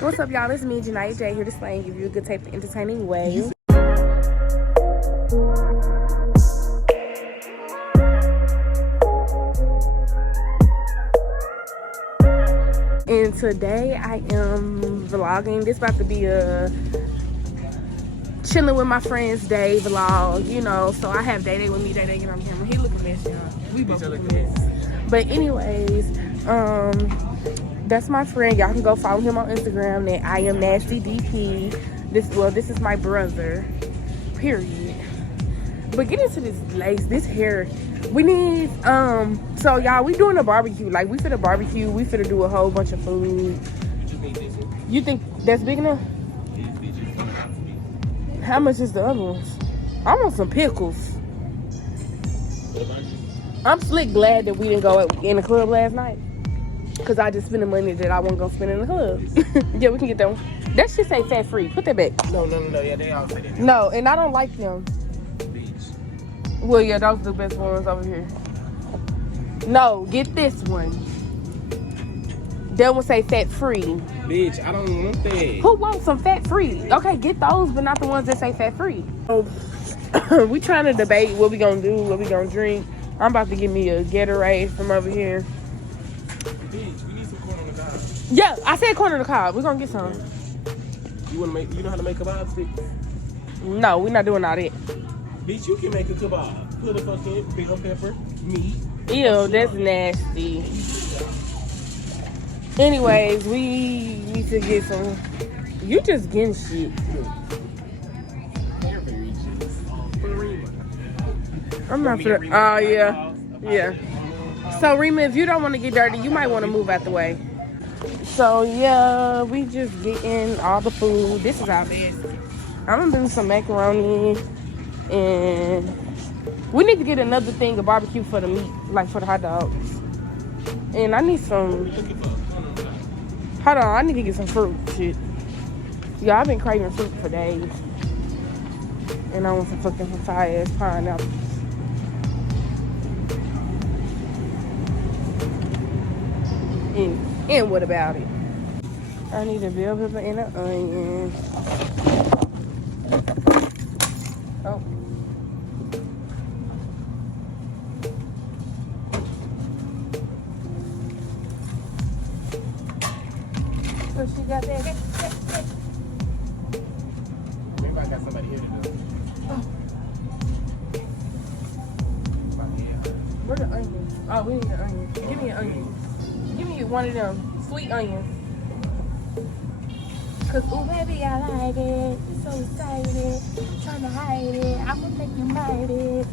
What's up, y'all? It's me, Janiyah J, here to slay and give you a good type of entertaining way. And today I am vlogging. This about to be a chilling with my friends day vlog, you know. So I have Day Day with me. Day Day get on camera. He looking messy, y'all. We both looking messy. But anyways, that's my friend. Y'all can go follow him on Instagram at I am Nasty DP. This is my brother. Period. But get into this lace, this hair. We need so y'all, we doing a barbecue. Like we finna barbecue, we finna do a whole bunch of food. You think that's big enough? How much is the other ones? I want some pickles. I'm slick glad that we didn't go in the club last night. Cause I just spent the money that I wasn't gonna spend in the club. Yeah, we can get that one. That shit say fat free. Put that back. No. Yeah, they all say that. No, and I don't like them. Well, yeah, those are the best ones over here. No, get this one. That one say fat free. Bitch, I don't want that. Who wants some fat free? Okay, get those, but not the ones that say fat free. We trying to debate what we gonna do, what we gonna drink. I'm about to get me a Gatorade from over here. Bitch, we need some corn on the cob. Yeah, I said corn on the cob. We're gonna get some. You know how to make kebab sticks? No, we're not doing all that. Bitch, you can make a kebab. Put a fucking bell pepper, meat. Ew, that's nasty. Anyways, we need to get some. You just getting shit. I'm not for. Oh yeah, yeah. So Rima, if you don't want to get dirty, you might want to move out the way. So yeah, we just getting all the food. This is our bed. I'm gonna do some macaroni, and we need to get another thing of barbecue for the meat, like for the hot dogs. And I need some. Hold on, I need to get some fruit. Shit. Yeah, I've been craving fruit for days, and I want some fucking fire ass pineapple. And what about it? I need a bell pepper and an onion. Oh. So she got that. Maybe I got somebody here to do it. Oh. Where the onions? Oh, we need an onion. Give me an onion. Give me one of them sweet onions. Cause ooh baby, I like it. You're so excited. Trying to hide it. I'm gonna make you bite it.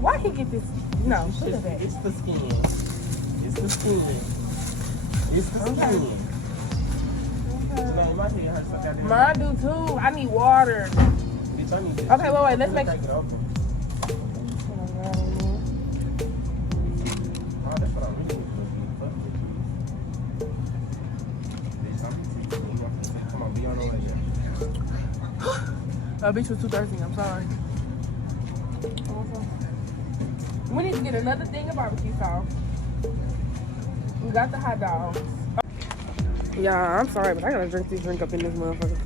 Why he get this? No, put it back. It's the skin. It's the skin. It's the skin. Man, my head hurts so goddamn. Mine do too. I need water. Bitch, I need this. Okay, wait. Let's make. Take it open. Bitch was too thirsty. I'm sorry. We need to get another thing of barbecue sauce. We got the hot dogs. Yeah, I'm sorry, but I gotta drink this drink up in this motherfucker.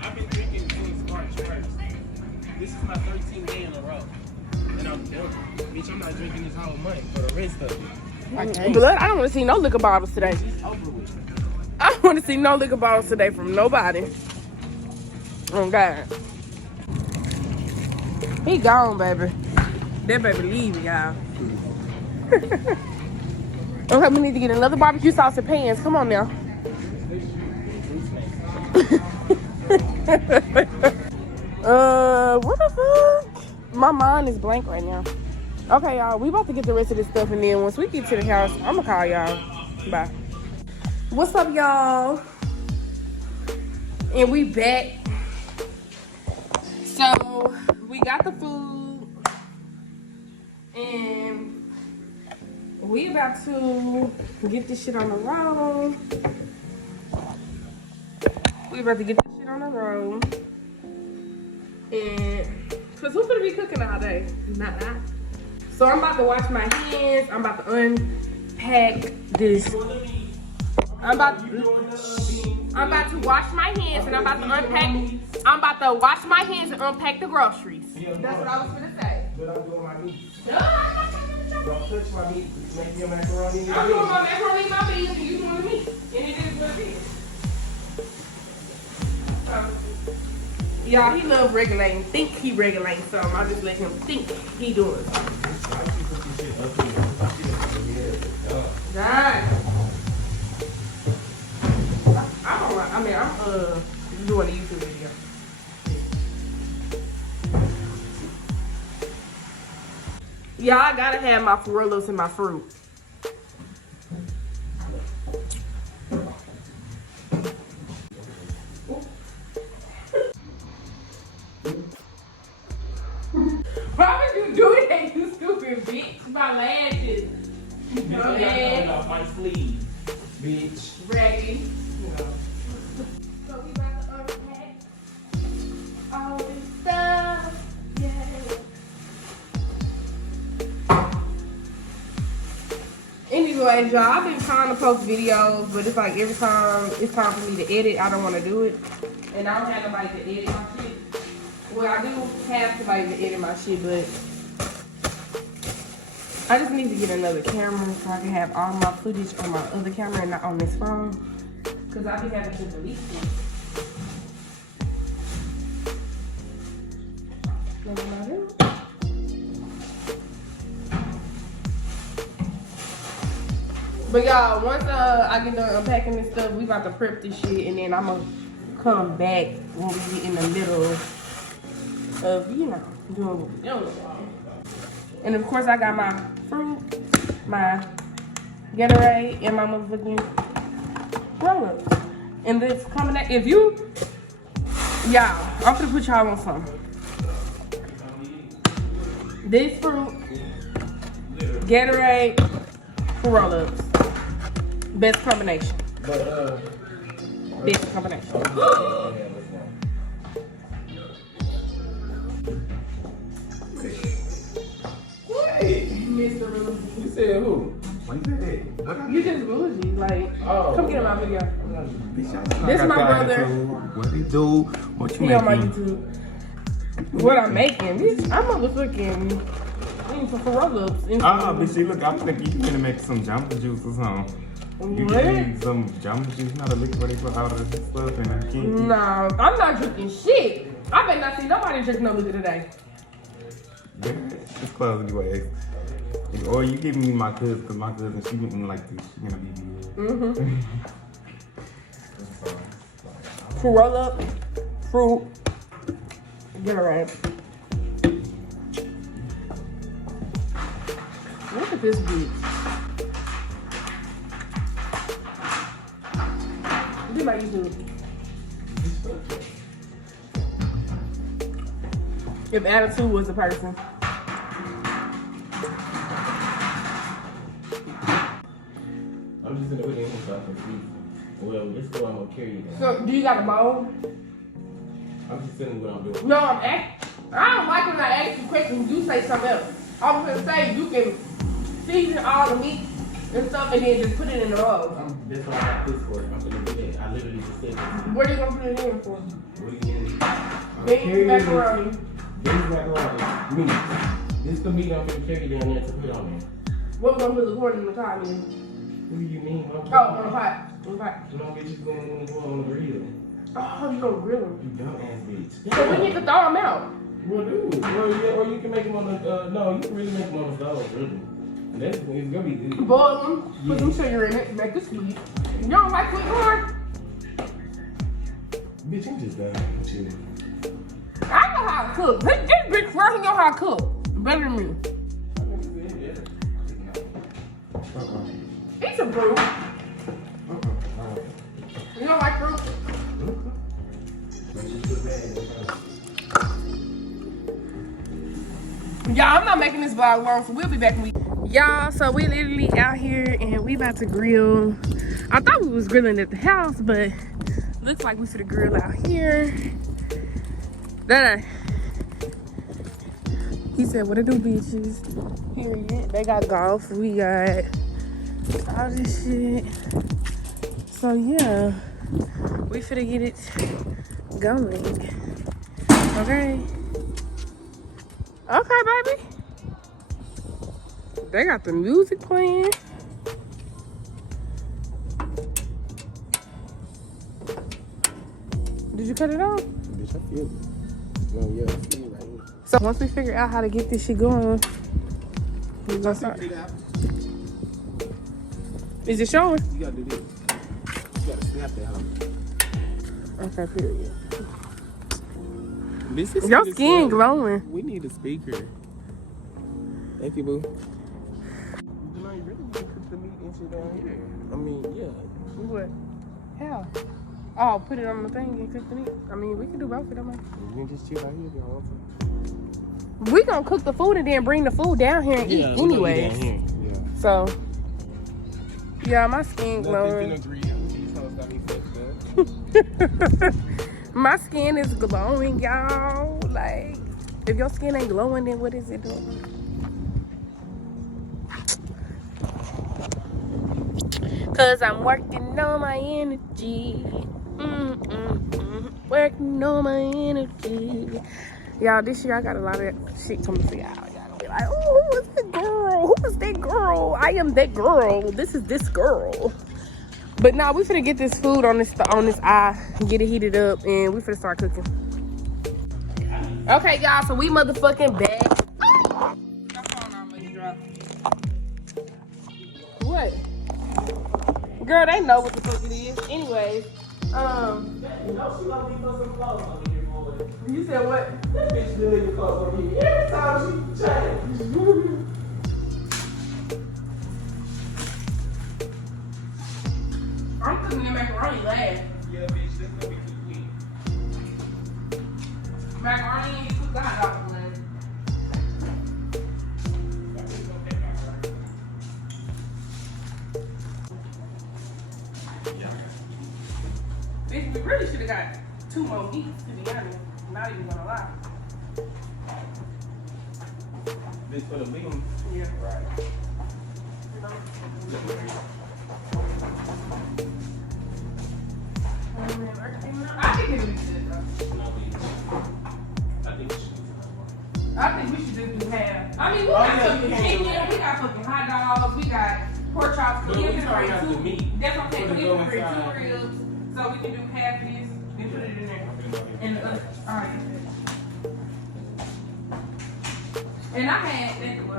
I've been drinking since March 1st. This is my 13th day in a row. And I'm done. Bitch, I'm not drinking this whole month for the rest of it. Blood, I don't want to see no liquor bottles today. It's over with. I don't want to see no liquor bottles today from nobody. Oh, God. He gone, baby. That baby leave, y'all. Okay, we need to get another barbecue sauce and pans. Come on now. What the fuck? My mind is blank right now. Okay, y'all, we about to get the rest of this stuff, and then once we get to the house, I'm gonna call y'all. Bye. What's up, y'all? And we back. So we got the food, and we about to get this shit on the road. We about to get this shit on the road. And cause who's gonna be cooking all day? Not I. So I'm about to wash my hands. I'm about to unpack unpack this. I'm about to wash my hands and I'm about to unpack. I'm about to wash my hands and unpack the groceries. That's what I was gonna say. But I'm doing my meat. No, I'm not talking about your Don't touch my meat. Make your macaroni and I'm doing my macaroni and my beans and you doing the meat. And it is what it is. Y'all, he love regulating. Think he regulating something. I just let him think he doing something. God. I'm doing a YouTube video. Yeah, I gotta have my Furillos and my fruit. Why would you do that, you stupid bitch? My lashes. My sleeves, bitch. Raggedy. So we about to unpack all this stuff. Yeah. Anyway, y'all, I've been trying to post videos, but it's like every time it's time for me to edit, I don't want to do it. And I don't have nobody to edit my shit. Well, I do have somebody to edit my shit, but I just need to get another camera so I can have all my footage on my other camera and not on this phone. Because I be having to delete it. But y'all, once I get done unpacking this stuff, we about to prep this shit, and then I'm gonna come back when we get in the middle of, you know, doing what we're doing. And of course, I got my fruit, my Gatorade, and my motherfucking roll-ups. And this combination, if you, y'all, I'm gonna put y'all on something. This fruit, Gatorade, roll-ups. Best combination. Best combination. Mr. Bougie. You said who? You just bougie. Like, come get in my video. This This my brother. What he do? What you He on my making? YouTube. What I'm making, bitch. I'm motherfucking eating some roll-ups. Bitch, see, look, I'm thinking you gonna make some Jamba Juice or something. You What? can make some Jamba Juice, not a liquid where they put out of this stuff and you can't eat. Nah, I'm not drinking shit. I bet not see nobody drink no liquor today. Yeah, it's close anyway. Or you give me my cousin, because my cousin, she didn't like this. She gonna be good. Roll up, fruit, Gatorade. Look at this bitch. Do my YouTube. If attitude was a person. I'm just in the video so I can see. Well, this is what I'm gonna carry you down. So, do you got a bowl? I'm just telling you what I'm doing. No, I don't like when I ask you questions, you say something else. I was gonna say you can season all the meat and stuff and then just put it in the bowl. That's what I got this for. I'm gonna do that. I literally just said this. What are you gonna put it in for? What do you mean? Beans, macaroni. Beans, macaroni. Meat. This the meat I'm gonna carry down there to put on there. What we gonna put the corn in the pot in? What do you mean? Oh, on the pot. On the pot. No, bitch is going to go on the grill. Oh, you gonna grill them. You dumb ass bitch. So we need to throw them out. Well, dude. Well, yeah, or you can make them on the, no, you can really make them on the stove, really. And that's, it's gonna be good. Boil them, put some sugar in it, make it sweet. You don't like sweet corn? Bitch, I'm just done. Chill. I know how to cook. This bitch right, he know how to cook. Better than me. Eat some fruit. You don't like fruit? Y'all, I'm not making this vlog long, so we'll be back. Y'all, so we literally out here and we about to grill. I thought we was grilling at the house, but looks like we should grill out here. He said, what it do, bitches? Period. They got golf. We got all this shit. So yeah, we finna get it going. Okay. Okay, baby. They got the music playing. Did you cut it off? Bitch, I feel it. Oh, yeah, I feel it right here. So once we figure out how to get this shit going, we're gonna start. Is it showing? You gotta do this. You gotta snap that hoe. Okay, period. This is Your skin glowing. We need a speaker. Thank you, boo. You really need to put the meat and shit down here. I mean, yeah. What? How? Oh, put it on the thing and cook the meat. I mean, we can do both of them. You can just chill out here if y'all want to. We gonna cook the food and then bring the food down here and eat anyways. Yeah. So, yeah, my skin Nothing glowing. can agree. These hoes got me fucked up. My skin is glowing, y'all. Like, if your skin ain't glowing, then what is it doing? Cause I'm working on my energy. Working on my energy. Y'all, this year I got a lot of shit coming for y'all. Y'all gonna be like, oh, who is that girl? Who is that girl? I am that girl. This is this girl. But now we finna get this food on this eye, get it heated up, and we finna start cooking. Okay, y'all, so we motherfucking back. My phone almost dropped. What? Girl, they know what the fuck it is. Anyways, you said what? That bitch really close on me. Every time she change. I'm cooking the macaroni last. Yeah, bitch, that's gonna be too quick. Macaroni and you cook the hot dog last. Bitch, we really should have got 2 more meats, to be honest. Not even gonna lie. Bitch, for the big one. Yeah. Right. I think it'll be good though. I think we should just do half. I mean, we got fucking chicken, we got fucking hot dogs, we got pork chops. No, We we can talking bring about the meat. That's what I'm saying. Put We it can bring inside. 2 ribs, so we can do half this and put it in there. And the other, all right. And I had that, but I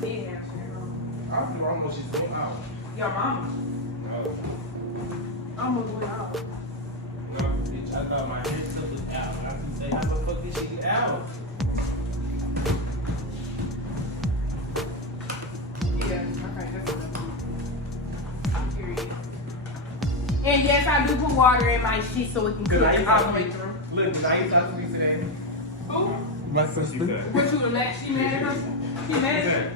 did have shit. I was wrong when she's going out. Your mama No, almost went out. no, bitch, I thought my hair stuff was out. I can say, how the fuck this shit get out? Yeah, okay, that's enough. Period. And yes, I do put water in my shit so it can cook all the way through. Look, did I talk to me today? Who? My sister. What you was mad? She mad at her? She mad at her?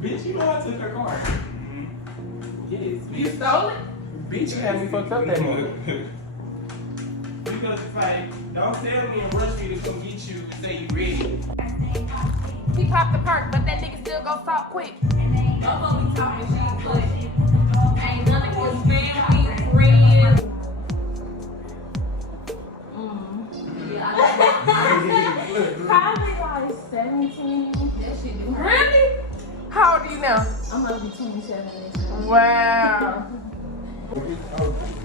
Bitch, you know I took her car. Yes. You stole it? Bitch, you had me fucked up that morning. Because it's like, don't tell me and rush me to come get you and say you ready. He popped the perk, but that nigga still go stop quick. Oh, we talking shit, but ain't nothing for family, friends. Probably like 17. That shit do hurt. Really? How old are you now? I'm gonna be 27 next year. Wow. What you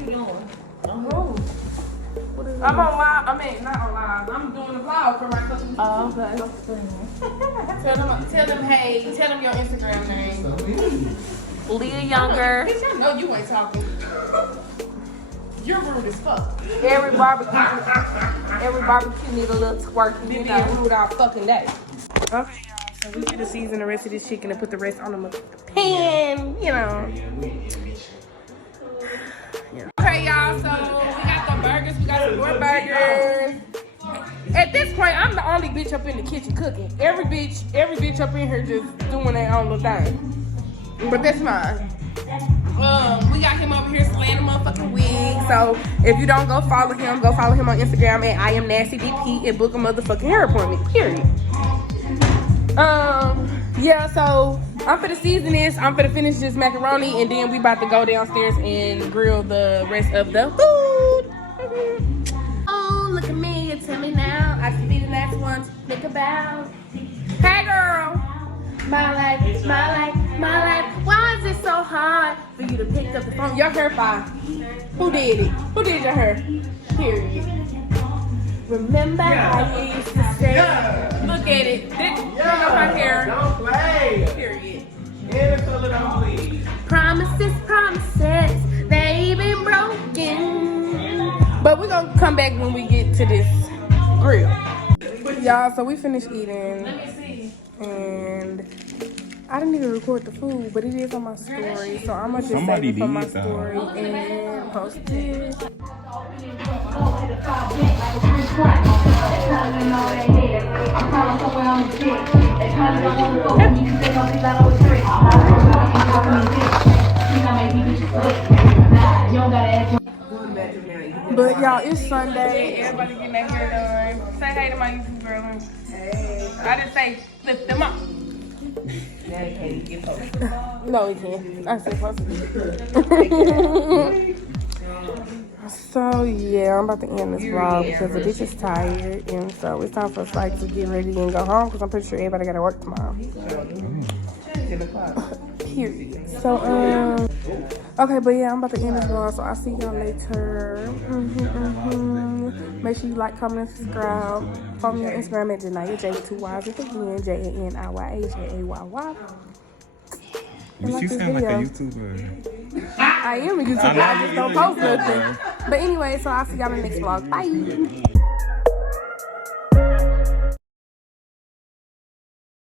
doing? Oh. I'm on live. I mean, not on live. I'm doing a vlog for my fucking. Oh, okay. Tell them, hey, tell them your Instagram name. Leah Younger. Bitch, I know you ain't talking. You're rude as fuck. Every barbecue need a little twerking. Been being rude all fucking day. Okay, y'all. So we gonna season the rest of this chicken and put the rest on the pan. You know. Okay, y'all. So we got the burgers. We got some more burgers. At this point, I'm the only bitch up in the kitchen cooking. Every bitch up in here just doing their own little thing. But that's fine. We got him over here slaying a motherfucking wig. So if you don't go follow him on Instagram at I am Nasty DP and book a motherfucking hair appointment. Period. Yeah. So I'm finna season this. I'm finna finish this macaroni, and then we about to go downstairs and grill the rest of the food. Oh, look at me and tell me now. I can be the next one to think about. Hey, girl. My life, my life, my life. Why is it so hard for you to pick up the phone? Your hair fine. Who did it? Who did your hair? Period. Remember how you used to say, look at it. This is my hair. Don't play. Period. Yeah, the color don't please. Promises, promises, they've been broken. But we're gonna come back when we get to this grill. Y'all, so we finished eating. And I didn't even record the food, but it is on my story. So I'm gonna just save it from my story and post it. But y'all, it's Sunday. Everybody getting their hair done. Say hey to my YouTube girl. Hey. I didn't say lift them up. No, we can't. I said post. So yeah, I'm about to end this vlog because the bitch is tired, and so it's time for us like to get ready and go home because I'm pretty sure everybody gotta work tomorrow. Period. So okay, but yeah, I'm about to end this vlog, so I'll see y'all later. Make sure you like, comment, and subscribe. Follow me on Instagram at Janiyah J with 2 Y's at the end, JANIYAJAYY. But you sound like a YouTuber. I am a YouTuber. I just don't post nothing. But anyway, so I'll see y'all in the next vlog. Bye.